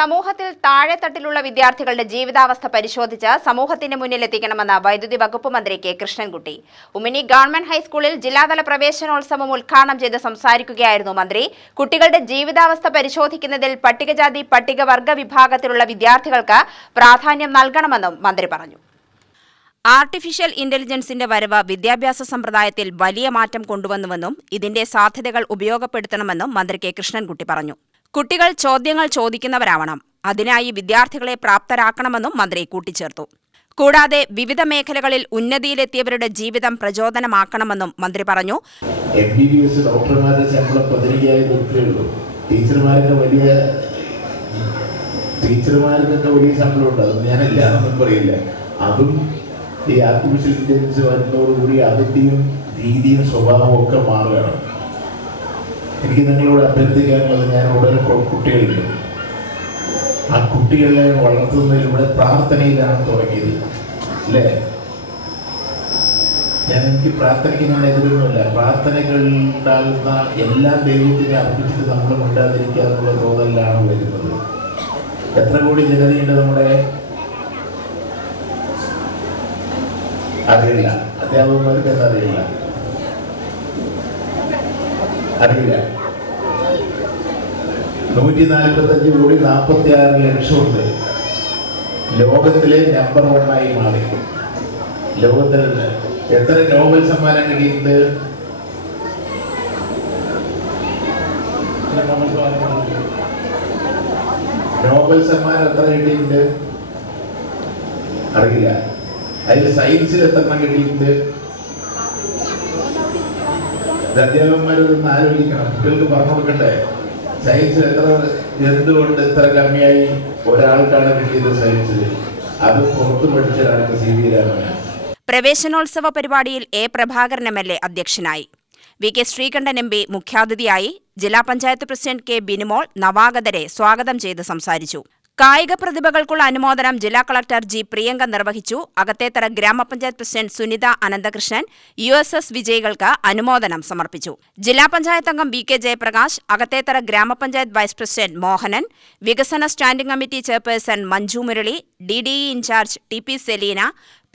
സമൂഹത്തിൽ താഴെത്തട്ടിലുള്ള വിദ്യാർത്ഥികളുടെ ജീവിതാവസ്ഥ പരിശോധിച്ച് സമൂഹത്തിന് മുന്നിലെത്തിക്കണമെന്ന് വൈദ്യുതി വകുപ്പ് മന്ത്രി കെ കൃഷ്ണൻകുട്ടി. ഉമിനി ഗവൺമെന്റ് ഹൈസ്കൂളിൽ ജില്ലാതല പ്രവേശനോത്സവം ഉദ്ഘാടനം ചെയ്ത് സംസാരിക്കുകയായിരുന്നു മന്ത്രി. കുട്ടികളുടെ ജീവിതാവസ്ഥ പരിശോധിക്കുന്നതിൽ പട്ടികജാതി പട്ടികവർഗ വിഭാഗത്തിലുള്ള വിദ്യാർത്ഥികൾക്ക് പ്രാധാന്യം നൽകണമെന്നും മന്ത്രി പറഞ്ഞു. ആർട്ടിഫിഷ്യൽ ഇന്റലിജൻസിന്റെ വരവ് വിദ്യാഭ്യാസ സമ്പ്രദായത്തിൽ വലിയ മാറ്റം കൊണ്ടുവന്നുവെന്നും ഇതിന്റെ സാധ്യതകൾ ഉപയോഗപ്പെടുത്തണമെന്നും മന്ത്രി കെ കൃഷ്ണൻകുട്ടി പറഞ്ഞു. കുട്ടികൾ ചോദ്യങ്ങൾ ചോദിക്കുന്നവരാവണം. അതിനായി വിദ്യാർത്ഥികളെ പ്രാപ്തരാക്കണമെന്നും മന്ത്രി കൂട്ടിച്ചേർത്തു. കൂടാതെ വിവിധ മേഖലകളിൽ ഉന്നതിയിലെത്തിയവരുടെ ജീവിതം പ്രചോദനമാക്കണമെന്നും മന്ത്രി പറഞ്ഞു. ടീച്ചർമാരൊക്കെ വലിയ അതും ഈ ആർട്ടിഫിഷ്യൽ ഇന്റലിജൻസ് വരുന്നതോടുകൂടി അതിന്റെയും രീതിയും സ്വഭാവവും ഒക്കെ മാറുകയാണ്. എനിക്ക് നിങ്ങളോട് അഭ്യർത്ഥിക്കാനുള്ളത് ഞാൻ ഉടനെ കുട്ടികളുണ്ട്. ആ കുട്ടികളെ വളർത്തുന്നതിലൂടെ പ്രാർത്ഥനയിലാണ് തുടങ്ങിയത്. അല്ലേ? ഞാൻ എനിക്ക് പ്രാർത്ഥനയ്ക്ക് ഞാൻ എതിരൊന്നുമില്ല. പ്രാർത്ഥനകളിൽ ഉണ്ടാകുന്ന എല്ലാ ദൈവത്തിനെ അർപ്പിച്ചിട്ട് നമ്മൾ മിണ്ടാതിരിക്കുക എന്നുള്ള തോന്നലിലാണ് വരുന്നത്. എത്ര കോടി ജനതയുണ്ട് നമ്മുടെ? അറിയില്ല. അധ്യാപകന്മാർക്ക് എന്നറിയില്ല അറിയില്ല. നൂറ്റി നാൽപ്പത്തഞ്ച് കോടി നാൽപ്പത്തി ആറ് ലക്ഷമുണ്ട്. ലോകത്തിലെ നമ്പർ വണ്ണായി മാറി. ലോകത്തിൽ എത്ര നോബൽ സമ്മാനം കിട്ടിയിട്ടുണ്ട്? നോബൽ സമ്മാനം എത്ര കിട്ടിയിട്ടുണ്ട്? അറിയില്ല. അതിൽ സയൻസിൽ എത്ര കിട്ടിയിട്ടുണ്ട്? അധ്യാപകന്മാരൊന്ന് ആലോചിക്കണം. കുട്ടികൾക്ക് പറഞ്ഞു കൊടുക്കണ്ടേ? സയൻസ് എത്ര എന്തുകൊണ്ട് ഇത്ര കമ്മിയായി ഒരാൾക്കാണ് കിട്ടിയത് സയൻസിൽ അത് പുറത്തു പഠിച്ച ഒരാൾക്ക് സി വി പ്രവേശനോത്സവ പരിപാടിയിൽ A Prabhakaran M L A അധ്യക്ഷനായി. V K Sreekandan M P മുഖ്യാതിഥിയായി ജില്ലാ പഞ്ചായത്ത് പ്രസിഡന്റ് കെ ബിനുമോൾ നവാഗതരെ സ്വാഗതം ചെയ്ത് സംസാരിച്ചു. കായിക പ്രതിഭകൾക്കുള്ള അനുമോദനം ജില്ലാ കളക്ടർ ജി പ്രിയങ്ക നിർവഹിച്ചു. അകത്തേത്തറ ഗ്രാമപഞ്ചായത്ത് president Sunitha Ananthakrishnan U S S വിജയികൾക്ക് അനുമോദനം സമർപ്പിച്ചു. ജില്ലാ പഞ്ചായത്ത് അംഗം വി കെ ജയപ്രകാശ് അകത്തേത്തറ ഗ്രാമപഞ്ചായത്ത് വൈസ് പ്രസിഡന്റ് മോഹനൻ വികസന standing committee chairperson Manju Murali D D E incharge T P Selina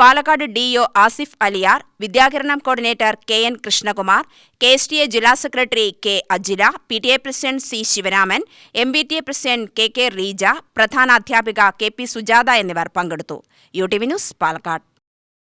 Palakkad D O Asif Aliyar Vidyakiranam coordinator K N Krishnakumar K S T A ജില്ലാ secretary K Ajila P T A president C Sivaraman M B T A president K K Reeja പ്രധാന അധ്യാപിക K P Sujatha എന്നിവർ പങ്കെടുത്തു. U T V news Palakkad.